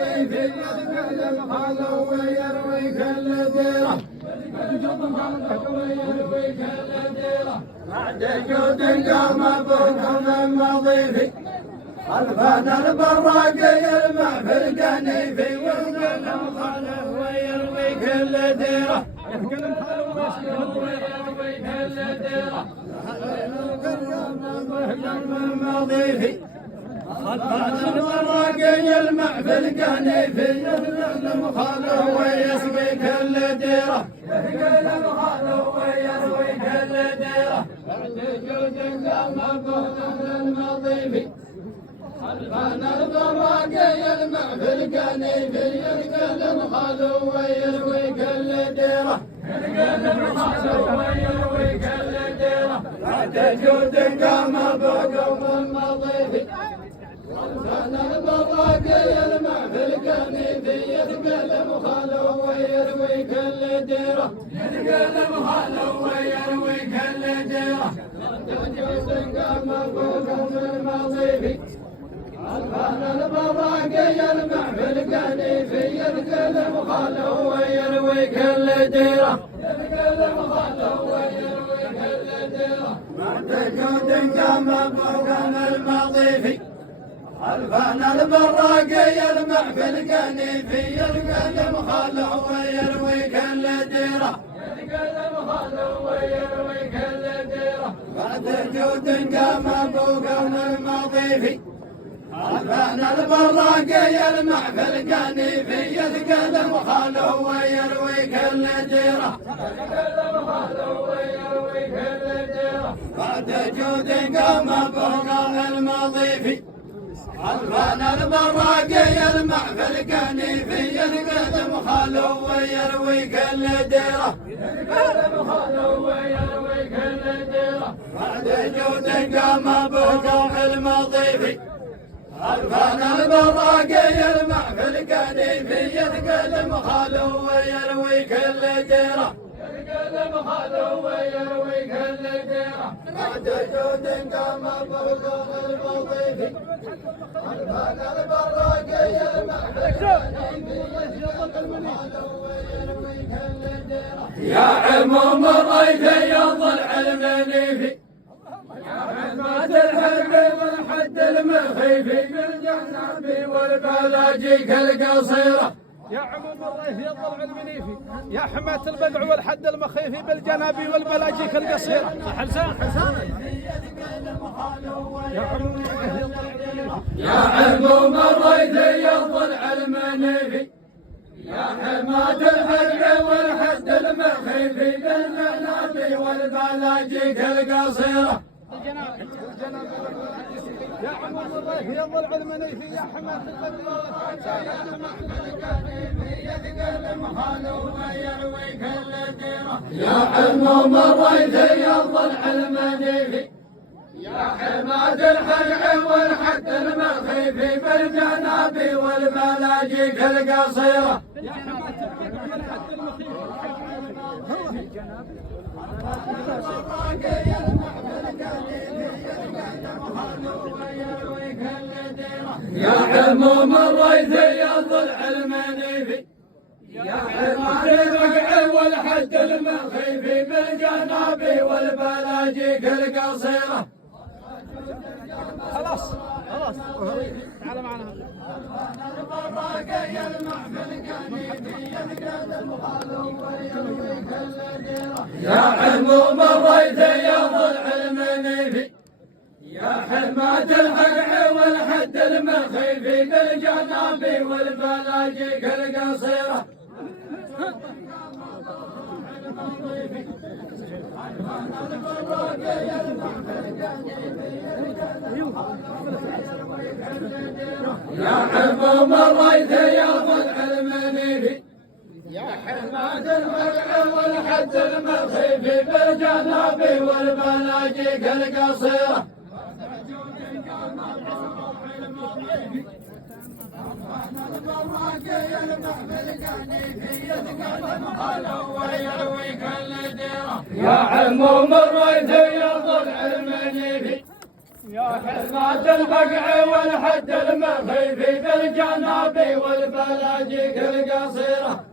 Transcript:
القنيفي يتكلم خاله ويروي كل ديره بعد جود قام ابوكم المضيفي الفان البراقي يلمع في القنيفي والقلم خاله ويروي كل ديره القلم خاله ويروي كل ديره القلم المضيفي الفان البراقي يلمع في القنيفي القلم خاله ويسقي كل ديره القلم خاله ويروي كل ديره بعد جود قام ابوكم المضيفي الفان البراقي يلمع في القنيفي القلم خاله ويروي كل ديره القلم خاله ويروي كل ديره بعد جود قام ابوكم المضيفي الفان البراقي يلمع في القنيفي القلم خاله ويروي كل ديره القلم خاله ويروي كل ديره بعد جود قام ابوكم المضيفي الفان البراقي يلمع في القنيفي القلم خاله ويروي كل ديره القلم خاله ويروي كل ديره بعد جود قام ابوكم المضيفي الفان البراقي يلمع في القنيفي القلم خاله ويروي كل ديره القلم خاله ويروي كل ديره بعد جود قام ابوكم المضيفي الفان البراقي يلمع في القنيفي القلم خاله ويروي كل ديره القلم خاله ويروي كل ديره بعد جود قام ابوكم المضيفي الفان البراقي يلمع في القنيفي القلم خاله ويروي كل ديره القلم خاله ويروي كل ديره بعد جود قام ابوكم المضيفي الفان البراقي يلمع في القنيفي القلم خاله ويروي كل ديره القلم خاله ويروي كل ديره بعد جود قام ابوكم المضيفي الفان البراقي يلمع في القنيفي القلم خاله ويروي كل ديره يا عموم الريث يا ضلع المنيفي يا حماد الحق والحد المخيفي بالجنابي والبلاجيك القصيره يا عموم الريف يا ضلع المنيفي يا حماة البقع والحد المخيفي بالجنابي والبلاجيك القصيرة حسان يا عموم الريث يا ضلع المنيفي يا حماة الحق والحد المخيفي بالجنابي والبلاجيك القصيرة يا عموم الريف يا ضلع المنيفي يا حماة البقع يا عموم الريث يا ضلع المنيفي يا حماد الحق والحد المخيفي بالجنابي والبلاجيك القصيرة يا حماة البقع والحد المخيفي يا عموم الريث يا ضلع المنيفي يا حماد البقع والحد المخيفي بالجنابي والبلاجيك القصيرة خلاص تعال معنا يا عموم الريث يا ضلع المنيفي يا حماد الحق والحد المخيفي بالجنابي والبلاجيك القصيرة يا عموم الريث يا ضلع المنيفي يا حماد البقع والحد المخيفي بالجنابي والبلاجيك القصيرة يا عموم الريث يا ضلع المنيفي يا حلمات البقع والحد المخيف بالجناب والبلاجيك القصيرة